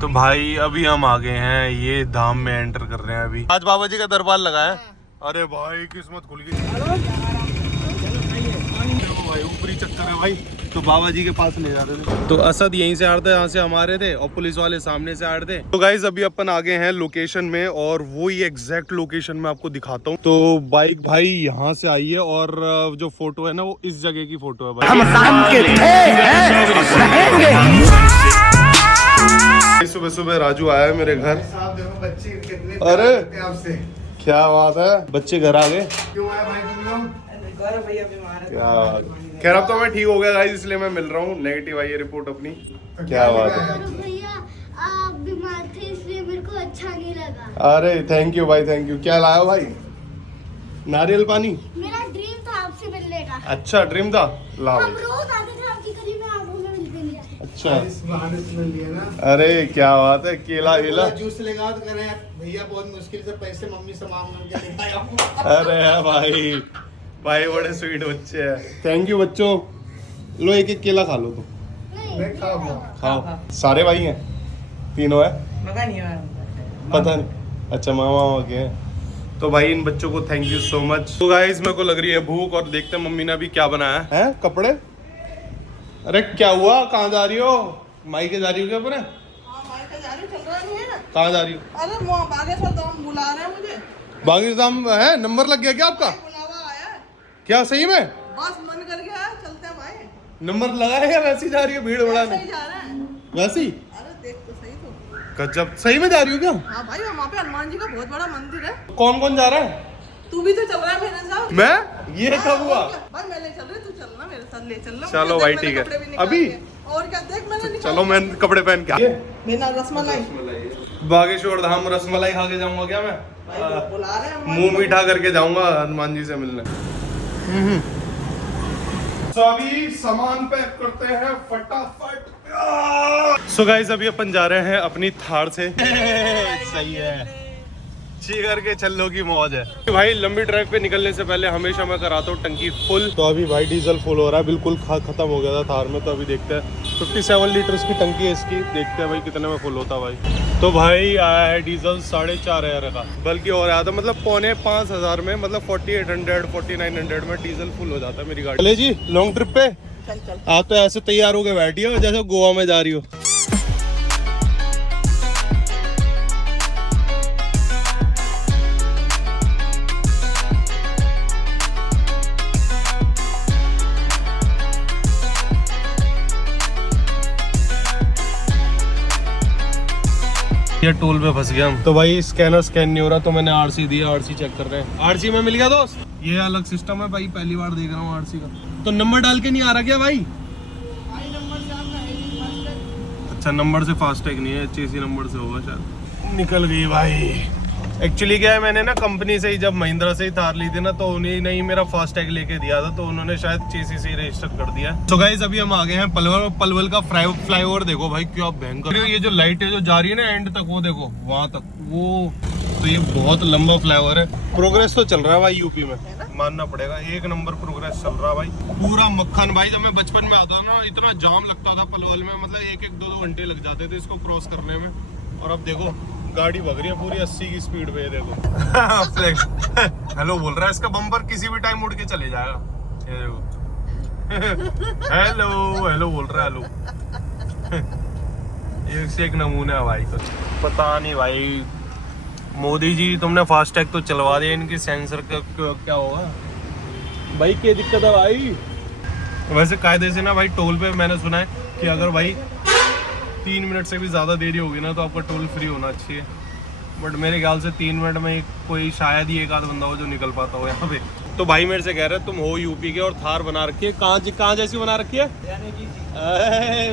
तो भाई अभी हम आ गए हैं, ये धाम में एंटर कर रहे हैं अभी। आज बाबा जी का दरबार लगा है। अरे भाई किस्मत खुल गई भाई, ऊपरी चक्कर है भाई। तो बाबा जी के पास ले जाते थे। तो असद यहीं से आ रहे थे, यहाँ से हमारे थे, और पुलिस वाले सामने से आ रहे थे। तो गाइज अभी अपन आ गए हैं लोकेशन में, और वो ही एग्जैक्ट लोकेशन में आपको दिखाता हूँ। तो बाइक भाई यहाँ से आई है, और जो फोटो है ना वो इस जगह की फोटो है भाई। सुबह सुबह राजू आया है मेरे घर। अरे क्या बात है, बच्चे घर आ गए। खैर अब तो मैं ठीक हो गया गाइस, इसलिए मैं मिल रहा हूँ। नेगेटिव आई है रिपोर्ट अपनी। क्या बात है भैया, आप बीमार थे इसलिए मेरे को अच्छा नहीं लगा। अरे थैंक यू भाई, थैंक यू। क्या लाया भाई? नारियल पानी। मेरा ड्रीम था आपसे मिलने का। अच्छा ड्रीम था, ला हम रोज आते थे आपकी गली में, आप हमें मिलते नहीं आए। अच्छा इस बहाने से मिल लिया ना। अरे क्या बात है, केला वेला। जूस लेगा तो करें भैया, बहुत मुश्किल से पैसे मम्मी से मांग के लेके आया। अरे भाई भाई बड़े स्वीट बच्चे हैं। थैंक यू बच्चों। लो एक एक केला खा लो तुम। मैं खाऊंगा। खाओ। सारे भाई हैं? तीनों है? पता नहीं पता नहीं। अच्छा मामा के हैं। तो भाई इन बच्चों को थैंक यू सो मच। तो गाइस मेरे को लग रही है भूख, और देखते हैं मम्मी ने अभी क्या बनाया है। कपड़े? अरे क्या हुआ, कहाँ जा रही हो? माई के जा रही हो क्या अपने? कहाँ जा रही हो? अरे बागेश्वर धाम बुला रहे हैं मुझे। बागेश्वर है? नंबर लग गया क्या आपका? बुलावा आया है। क्या सही में? बस मन कर गया है, चलते हैं भाई। नंबर लगा है या वैसे ही जा रही है भीड़ बढ़ाने? सही जा रहे हैं। वैसे ही? अरे देख तो सही तो। गजब, सही में जा रही हो क्या? हाँ भाई, वहाँ पे हनुमान जी का बहुत बड़ा मंदिर है। कौन कौन जा रहा है? तू भी तो चल रहा है मेरे साथ। मैं? ये कब हुआ? भाई मैं नहीं चल रही, तू चलना मेरे साथ, ले चलना। चलो भाई ठीक है। अभी? और क्या, देख मैंने चलो मैं कपड़े पहन के बिना रसमलाई। बागेश्वर धाम रसमलाई खा के जाऊंगा क्या मैं? बुला रहे हैं। मुंह मीठा करके जाऊंगा हनुमान जी से मिलने। तो अभी सामान पैक करते हैं फटाफट। सो गाइस अभी अपन जा रहे हैं अपनी थार से। सही है, ची करके चलो की मौज है भाई। लंबी ड्राइव पे निकलने से पहले हमेशा मैं कराता हूँ टंकी फुल। तो अभी भाई डीजल फुल हो रहा है, बिल्कुल खत्म हो गया था थार में। तो अभी देखते हैं 57 लीटर्स की टंकी है इसकी, देखते हैं भाई कितने में फुल होता है भाई। तो भाई आया है डीजल 4,500 का, बल्कि और आया था मतलब 4,500 में, मतलब 4800 4900 में डीजल फुल हो जाता है मेरी गाड़ी। चले जी लॉन्ग ट्रिप पे। आप तो ऐसे तैयार हो के बैठी हो जैसे गोवा में जा रही हो। ये टोल पे फंस गया हम। तो भाई स्कैनर स्कैन नहीं हो रहा, तो मैंने आरसी दिया, आरसी चेक कर रहे हैं। आरसी में मिल गया दोस्त। ये अलग सिस्टम है भाई, पहली बार देख रहा हूँ आरसी का। तो नंबर डाल के नहीं आ रहा क्या भाई? अच्छा नंबर से फास्टैग नहीं है, HAC नंबर से होगा शायद। निकल गई भाई। एक्चुअली क्या है, मैंने ना कंपनी से ही जब महिंद्रा से ही थार ली थी ना, तो उन्हीं ने ही मेरा फास्टैग लेके दिया था, तो उन्होंने शायद CC से रजिस्टर कर दिया। तो गाइस अभी हम आ गए हैं पलवल। पलवल का फ्लाईओवर देखो भाई क्या भयंकर। ये जो लाइट है जो जा रही है ना एंड तक, वो देखो वहां तक वो। तो ये बहुत लंबा फ्लाईओवर है। प्रोग्रेस तो चल रहा है भाई यूपी में, मानना पड़ेगा। एक नंबर प्रोग्रेस चल रहा है भाई, पूरा मक्खन भाई। जब मैं बचपन में आता ना, इतना जाम लगता था पलवल में, मतलब 1-2 घंटे लग जाते थे इसको क्रॉस करने में। और अब देखो गाड़ी भग रही है पूरी 80 की स्पीड पे, देखो। हेलो बोल रहा है, इसका बम्पर किसी भी टाइम उड़ के चले जाएगा। ये देखो। हेलो हेलो बोल रहा है, हेलो। एक से एक नमूना है भाई। तो पता नहीं भाई, मोदी जी तुमने फास्टैग तो चलवा दिया, इनकी सेंसर का क्या होगा भाई? क्या दिक्कत है भाई? वैसे कायदे से ना भाई टोल पे मैंने सुना है कि अगर भाई 3 मिनट से भी ज़्यादा देरी होगी ना, तो आपका टोल फ्री होना चाहिए। बट मेरे ख्याल से 3 मिनट में कोई शायद ही एक आध बंदा हो जो निकल पाता हो यहाँ पे। तो भाई मेरे से कह रहे तुम हो यूपी के और थार बना रखी है, कहाँ जैसी बना रखी है?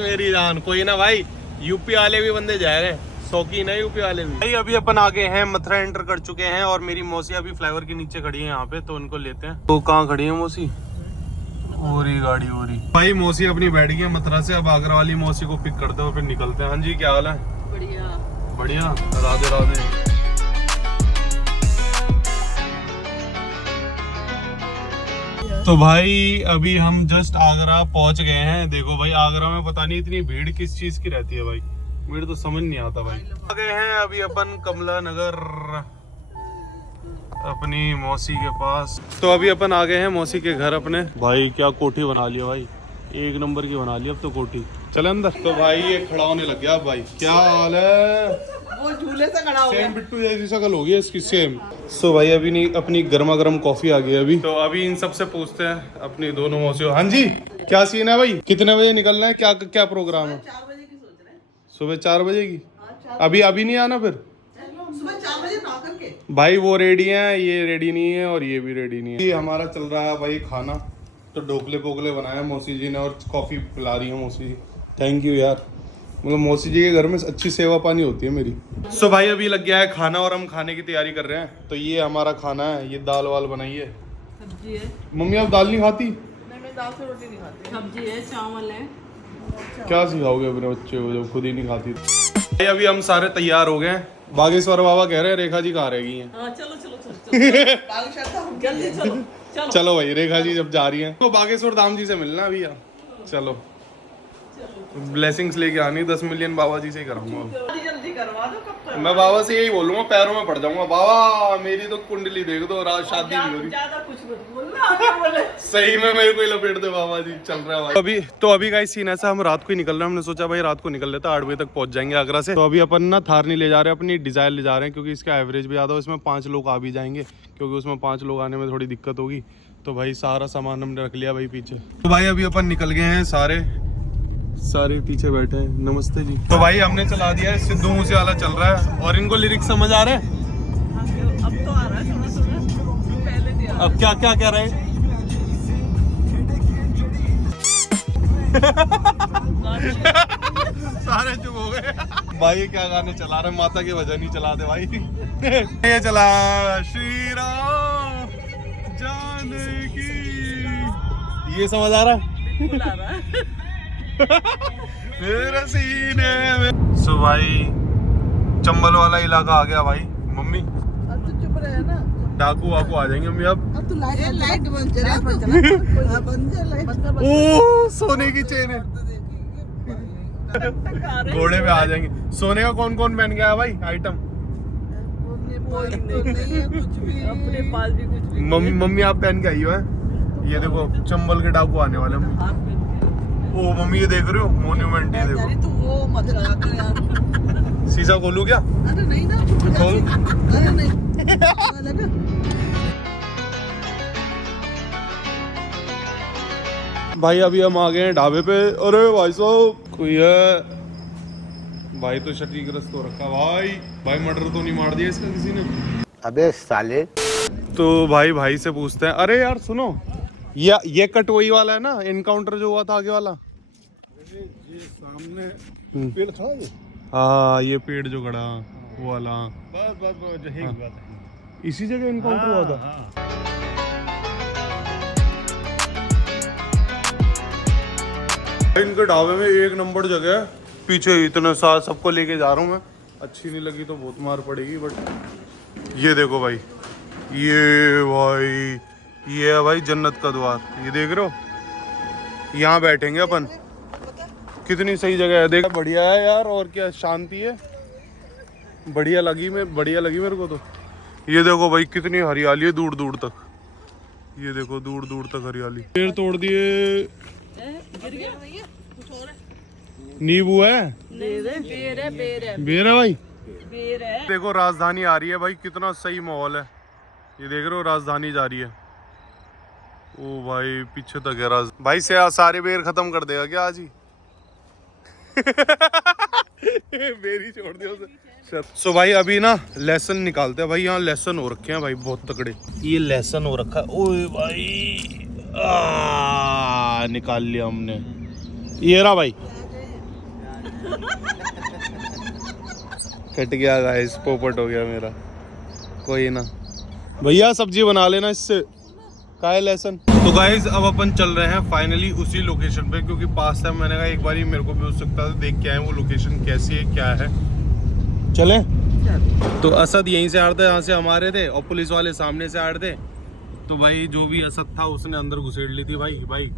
मेरी जान। कोई ना भाई, यूपी वाले भी बंदे जा रहे हैं, शौकीन है यूपी वाले भी भाई। अभी अपन आ गए हैं, मथुरा एंटर कर चुके हैं, और मेरी मौसी अभी फ्लाईओवर के नीचे खड़ी है यहाँ पे, तो उनको लेते हैं। तो कहाँ खड़ी है मौसी? हो रही गाड़ी हो रही भाई। मौसी अपनी बैठ गई है मथुरा से, अब आगरा वाली मौसी को पिक करते हैं और फिर निकलते हैं। हाँ जी क्या हाल है? बढ़िया बढ़िया, राधे राधे। तो भाई अभी हम जस्ट आगरा पहुंच गए हैं। देखो भाई आगरा में पता नहीं इतनी भीड़ किस चीज की रहती है भाई। मेरे तो समझ नहीं आता भाई। आ गए हैं अभी अपन कमला नगर अपनी मौसी के पास। तो अभी अपन आ गए हैं मौसी के घर अपने। भाई क्या कोठी बना लिया भाई, एक नंबर की बना ली अब तो कोठी। चले अंदर। तो भाई ये खड़ा होने लग गया। भाई क्या हाल है? वो झूले से खड़ा हो गया। सेम बिट्टू जैसी शक्ल हो गई है इसकी, सेम। सो भाई अभी नहीं, अपनी गर्मा गर्म कॉफी आ गई अभी। तो अभी इन सबसे पूछते हैं अपनी दोनों मौसियों। हाँ जी, क्या सीन है भाई? कितने बजे निकलना है? क्या क्या प्रोग्राम है? 4 बजे की सोच रहे हैं। सुबह 4 बजे की? हाँ, अभी नहीं आना फिर? सुबह 4 बजे ना करके। भाई वो रेडी है, ये रेडी नहीं है और ये भी रेडी नहीं है। ये हमारा चल रहा है भाई खाना। तो ढोकले पोकले बनाए मौसी जी ने और कॉफी पिला रही है मौसी जी। थैंक यू यार, मतलब मौसी जी के घर में अच्छी सेवा पानी होती है मेरी। सो भाई अभी लग गया है खाना और हम खाने की तैयारी कर रहे हैं। तो ये हमारा खाना है, ये दाल वाल बनाई है। सब्जी है। मम्मी आप दाल नहीं खाती? नहीं, मैं दाल से रोटी नहीं खाती। सब्जी है, चावल है। क्या सिखाओगे अपने बच्चे को जब खुद ही नहीं खाती? भाई अभी हम सारे तैयार हो गए हैं। बागेश्वर बाबा कह रहे हैं रेखा जी कहाँ रहेगी हैं। हाँ, चलो चलो चलो जल्दी चलो। चलो भाई, रेखा जी जब जा रही हैं तो बागेश्वर धाम जी से मिलना भैया। चलो ब्लेसिंग्स लेके आनी, 10 मिलियन बाबा जी से ही कराऊंगा। जल्दी करवा दो। कब तक? मैं बाबा से यही बोलूंगा, पैरों में पड़ जाऊंगा। बाबा मेरी तो कुंडली देख दो, रात शादी नहीं हो रही। ज्यादा कुछ मत बोलना, आगे बोले। सही में मेरे को ही लपेट दे बाबा जी। चल रहा है भाई। तो अभी का सीन ऐसा, हम रात को ही निकल रहे हैं। हमने सोचा भाई रात को निकल लेते, 8 बजे तक पहुंच जाएंगे आगरा से। तो अभी अपन ना थार नहीं ले जा रहे हैं, अपनी डिजायर ले जा रहे हैं, क्योंकि इसका एवरेज भी ज़्यादा हो। इसमें 5 लोग आ भी जाएंगे, क्योंकि उसमें 5 लोग आने में थोड़ी दिक्कत होगी। तो भाई सारा सामान हमने रख लिया भाई पीछे। तो भाई अभी अपन निकल गए हैं, सारे पीछे बैठे हैं। नमस्ते जी। तो भाई हमने चला दिया है, सिद्धू मूसेवाला चल रहा है और इनको लिरिक्स समझ आ रहे हैं। अब तो आ रहा है थोड़ा, पहले नहीं आ रहा। अब क्या क्या कह रहे हैं? सारे चुप हो गए भाई। क्या गाने चला रहे? माता के भजन ही चला दे भाई। ये चला श्री राम जानकी, ये समझ आ रहा है? बिल्कुल आ रहा है। मेरे सीने में। सो भाई चंबल वाला इलाका आ गया भाई। मम्मी अब तो चुप रहे ना। डाकू वाकू आ जाएंगे मम्मी। अब तो लाइट बंद कर। बंद कर लाइट। ओ सोने की चेन है, घोड़े पे आ जाएंगे। सोने का कौन कौन पहन गया है भाई आइटम? अपने पास भी कुछ भी। मम्मी आप पहन के आई हो है? ये देखो चंबल के डाकू आने वाले हैं। ओ मम्मी ये देख रहे हो मोन्यूमेंट, ये देखो। तू वो मत लगा कर यार। शीशा खोलू क्या? अरे नहीं ना, खोल। अरे नहीं लगा। भाई अभी हम आ गए हैं ढाबे पे। अरे भाई साहब कोई है भाई, तो क्षतिग्रस्त हो रखा भाई मर्डर तो नहीं मार दिया इसका किसी ने? अबे साले। तो भाई से पूछते हैं। अरे यार सुनो, ये कट वही वाला है ना, इनकाउंटर जो हुआ था आगे वाला? ये सामने पेड़ खड़ा है। हाँ ये पेड़ जो खड़ा वो वाला। बस यही बात है। इसी जगह इनकाउंटर हुआ था। इनके ढाबे में 1 नंबर जगह है। पीछे इतने साथ सबको लेके जा रहा हूँ मैं। अच्छी नहीं लगी तो बहुत मार पड़ेगी, बट ये देखो भाई, ये है भाई जन्नत का द्वार। ये देख रहे हो, यहाँ बैठेंगे अपन। कितनी सही जगह है, देख बढ़िया है यार। और क्या शांति है, बढ़िया लगी मेरे को तो। ये देखो भाई कितनी हरियाली है दूर दूर तक। ये देखो दूर दूर तक हरियाली। पेड़ तोड़ दिए। नींबू है, बेर है भाई। देखो राजधानी आ रही है भाई, कितना सही माहौल है। ये देख रहे हो राजधानी जा रही है। ओ भाई पीछे तक है राज भाई। से सारे बेर खत्म कर देगा क्या आज ही? बेरी छोड़ दिया। सो भाई अभी ना लहसुन निकालते हैं भाई। यहाँ लहसुन हो रखे हैं भाई बहुत तगड़े। ये लहसुन हो रखा है। ओए भाई निकाल लिया हमने। ये रहा भाई, कट गया गाइस, पोपट हो गया मेरा। कोई ना भैया, सब्जी बना लेना इससे। का है लहसुन। तो गाइस अब अपन चल रहे हैं फाइनली उसी लोकेशन पे, क्योंकि पास टाइम मैंने कहा एक बार मेरे को भी हो सकता था, देख के आए वो लोकेशन कैसी है क्या है। चलें? तो असद यहीं से आ रहे थे, यहाँ से हमारे थे, और पुलिस वाले सामने से आ रहे थे। तो भाई जो भी असद था उसने अंदर घुसेड़ ली थी भाई बाइक।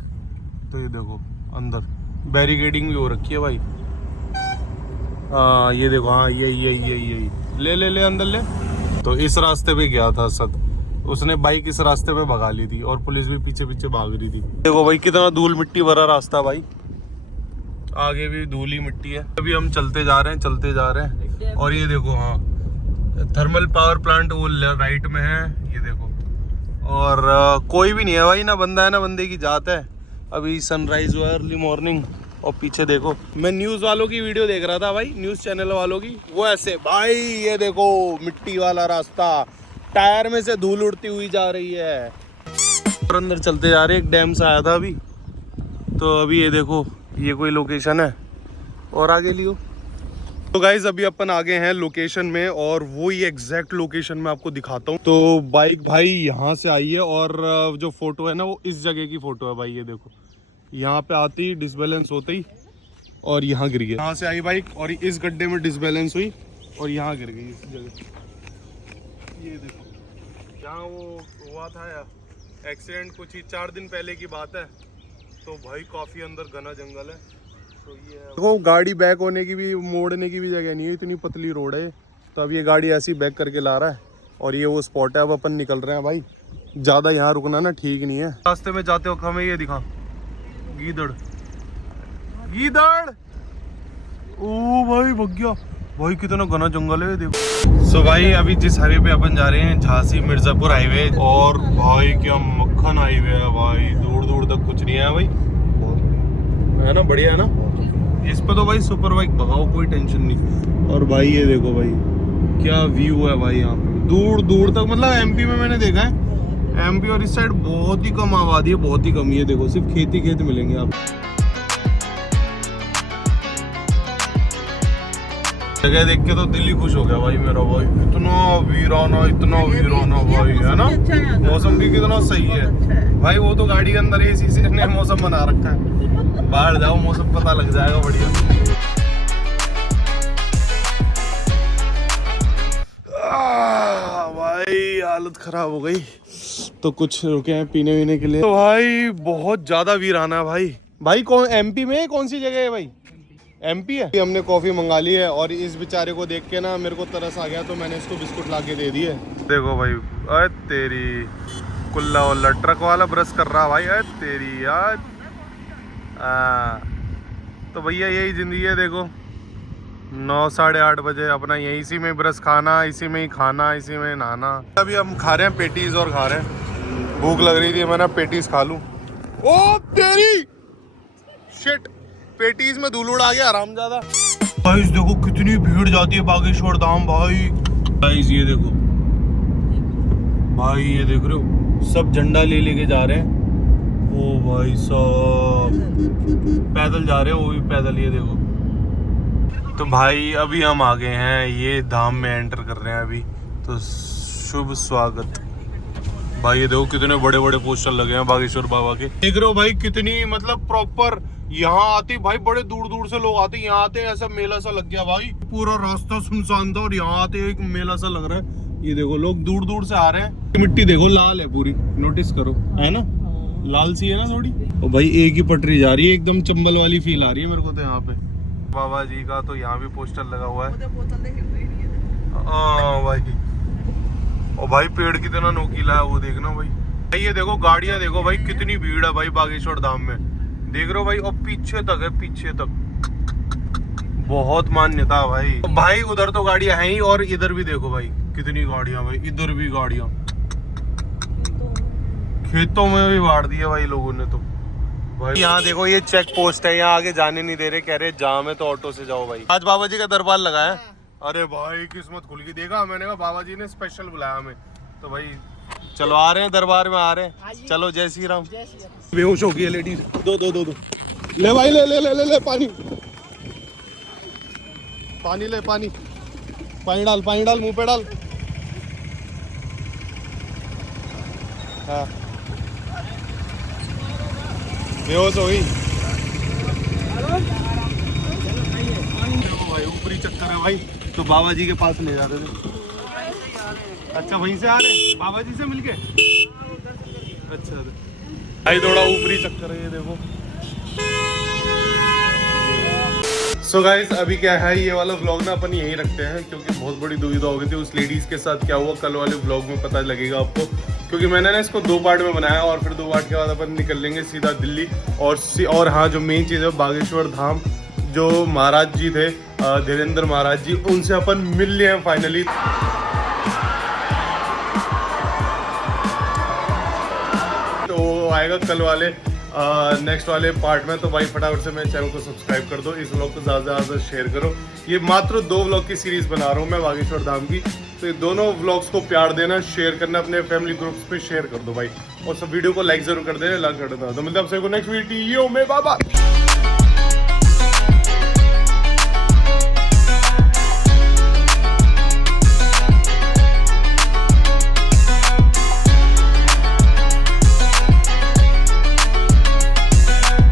तो ये देखो अंदर बैरिकेडिंग भी हो रखी है भाई। हाँ ये देखो, हाँ यही ले ले ले अंदर ले। तो इस रास्ते पे गया था असद, उसने बाइक इस रास्ते पे भगा ली थी और पुलिस भी पीछे पीछे भाग रही थी। देखो भाई कितना धूल मिट्टी भरा रास्ता भाई, आगे भी धूल ही मिट्टी है। अभी हम चलते जा रहे हैं और ये देखो, हाँ थर्मल पावर प्लांट वो राइट में है, ये देखो। और कोई भी नहीं है भाई, ना बंदा है ना बंदे की जात है। अभी सनराइज हुआ अर्ली मॉर्निंग। और पीछे देखो, मैं न्यूज़ वालों की वीडियो देख रहा था भाई, न्यूज़ चैनल वालों की, वो ऐसे भाई ये देखो मिट्टी वाला रास्ता, टायर में से धूल उड़ती हुई जा रही है। और अंदर चलते जा रहे, एक डैम से आया था अभी। तो अभी ये देखो, ये कोई लोकेशन है और आगे लियो। तो गाइज अभी अपन आगे हैं लोकेशन में और वो ही एग्जैक्ट लोकेशन में आपको दिखाता हूँ। तो बाइक भाई यहाँ से आई है और जो फोटो है ना वो इस जगह की फोटो है भाई। ये देखो यहाँ पे आती ही डिसबैलेंस होते ही और यहाँ गिर गई। यहाँ से आई बाइक और इस गड्ढे में डिसबैलेंस हुई और यहाँ गिर गई इस जगह। ये देखो यहाँ वो हुआ था यार एक्सीडेंट, कुछ ही 4 दिन पहले की बात है। तो भाई काफ़ी अंदर घना जंगल है। तो ये है देखो, गाड़ी बैक होने की भी, मोड़ने की भी जगह नहीं है, इतनी पतली रोड है। तो अब ये गाड़ी ऐसी बैक करके ला रहा है और ये वो स्पॉट है। अब अपन निकल रहे हैं भाई, ज़्यादा यहाँ रुकना ना ठीक नहीं है। रास्ते में जाते वक्त हमें ये दिखा गीदड़, ओ भाई भग गया भाई, कितना घना जंगल है देखो। सो भाई अभी जिस हाईवे पे अपन जा रहे हैं, झांसी मिर्जापुर हाईवे, और भाई क्या मक्खन हाईवे है भाई, दूर दूर तक कुछ नहीं है भाई, है ना, बढ़िया है ना। इस पे तो भाई सुपर बाइक भगाओ, कोई टेंशन नहीं। और भाई ये देखो भाई क्या व्यू है भाई, यहाँ पे दूर दूर तक, मतलब एमपी में मैंने देखा है, एमपी और इस साइड बहुत ही कम आबादी है, बहुत ही कम। ये देखो सिर्फ खेत मिलेंगे आप। जगह देख के तो दिल ही खुश हो गया भाई मेरा भाई, इतना वीराना भाई, है ना। मौसम भी कितना सही है भाई, वो तो गाड़ी के अंदर एसी से ने मौसम बना रखा है, बाहर जाओ मौसम पता लग जाएगा बढ़िया। भाई हालत खराब हो गई, तो कुछ रुके हैं पीने वीने के लिए। तो भाई बहुत ज्यादा वीराना है भाई। भाई कौन एमपी में कौन सी जगह है भाई? एमपी है। हमने कॉफी मंगा ली है और इस बेचारे को देख के ना मेरे को तरस आ गया, तो मैंने इसको बिस्कुट ला के दे दिए। देखो भाई, अरे तेरी कुल्ला वल्ला ट्रक वाला ब्रश कर रहा भाई, अरे तेरी यार। तो भैया यही जिंदगी है, देखो 9 साढ़े 8 बजे अपना यहीं इसी में ब्रश खाना, इसी में ही खाना, इसी में नहाना। अभी हम खा रहे हैं पेटीज और खा रहे हैं, भूख लग रही थी, मैंने पेटीज खा लूं। ओ तेरी शिट, पेटीज में धूल उड़ा गया हरामजादा। गाइस देखो कितनी भीड़ जाती है बागेश्वर धाम भाई। गाइस ये देखो भाई, ये देख रहे हो सब झंडा ले लेके जा रहे हैं। ओ भाई सब पैदल जा रहे हैं, वो भी पैदल, ये देखो। तो भाई अभी हम आ गए हैं, ये धाम में एंटर कर रहे हैं अभी। तो शुभ स्वागत भाई। ये देखो कितने बड़े बड़े पोस्टर लगे हैं बागेश्वर बाबा के, देख रहे हो भाई, कितनी मतलब प्रॉपर। यहाँ आते भाई बड़े दूर दूर से लोग आते, यहाँ आते ऐसा मेला सा लग गया भाई, पूरा रास्ता सुनसान था और यहाँ आते एक मेला सा लग रहा है। ये देखो लोग दूर दूर से आ रहे हैं। मिट्टी देखो लाल है पूरी, नोटिस करो, है ना, लाल सी है ना थोड़ी। और भाई एक ही पटरी जा रही है, एकदम चंबल वाली फील आ रही है मेरे को तो यहाँ पे। बाबा जी का तो यहाँ भी पोस्टर लगा हुआ है। हाँ भाई, और भाई पेड़ कितना नोकीला है वो देखना भाई। ये देखो गाड़ियाँ देखो भाई, कितनी भीड़ है भाई बागेश्वर धाम में, देख रहे हो भाई। और पीछे तक है, पीछे तक बहुत मान्यता भाई। तो भाई उधर तो गाड़ियां हैं ही, और इधर भी देखो भाई कितनी गाड़ियां भाई, इधर भी गाड़ियां, खेतों में भी बांट दिया भाई लोगों ने तो भाई। यहाँ देखो ये चेक पोस्ट है, यहाँ आगे जाने नहीं दे रहे, कह रहे जाम है तो ऑटो से जाओ भाई। आज बाबा जी का दरबार लगा है। अरे भाई किस्मत खुल गई, देखा मैंने कहा बाबा जी ने स्पेशल बुलाया हमें। तो भाई चलो आ रहे हैं, दरबार में आ रहे हैं, चलो जय श्री राम। बेहोश हो गई है लेडीज, दो ले भाई, ले ले ले ले ले पानी ले, पानी डाल मुंह पे डाल। हाँ बेहोश हो गई भाई, ऊपरी चक्कर है भाई। तो बाबा जी के पास ले जा रहे थे। अच्छा वहीं से आ रहे बाबा जी से मिलके? अच्छा भाई थोड़ा ऊपरी चक्कर है, ये देखो। सो गाइस अभी क्या है, ये वाला व्लॉग ना अपन यहीं रखते हैं क्योंकि बहुत बड़ी दुविधा हो गई थी उस लेडीज के साथ। क्या हुआ कल वाले व्लॉग में पता लगेगा आपको, क्योंकि मैंने ना इसको 2 पार्ट में बनाया और फिर 2 पार्ट के बाद अपन निकल लेंगे सीधा दिल्ली। और हाँ, जो मेन चीज़ है बागेश्वर धाम, जो महाराज जी थे धीरेन्द्र महाराज जी, उनसे अपन मिल लिए हैं फाइनली। तो आएगा कल वाले नेक्स्ट वाले पार्ट में। तो भाई फटाफट से मेरे चैनल को सब्सक्राइब कर दो, इस व्लॉग को ज़्यादा से ज़्यादा शेयर करो। ये मात्र 2 व्लॉग की सीरीज बना रहा हूँ मैं बागेश्वर धाम की, तो ये दोनों व्लॉग्स को प्यार देना, शेयर करना, अपने फैमिली ग्रुप्स पे शेयर कर दो भाई, और सब वीडियो को लाइक जरूर कर देना, लाइक कर देना। तो मिलते हैं आपसे नेक्स्ट वीडियो में, बाय बाय।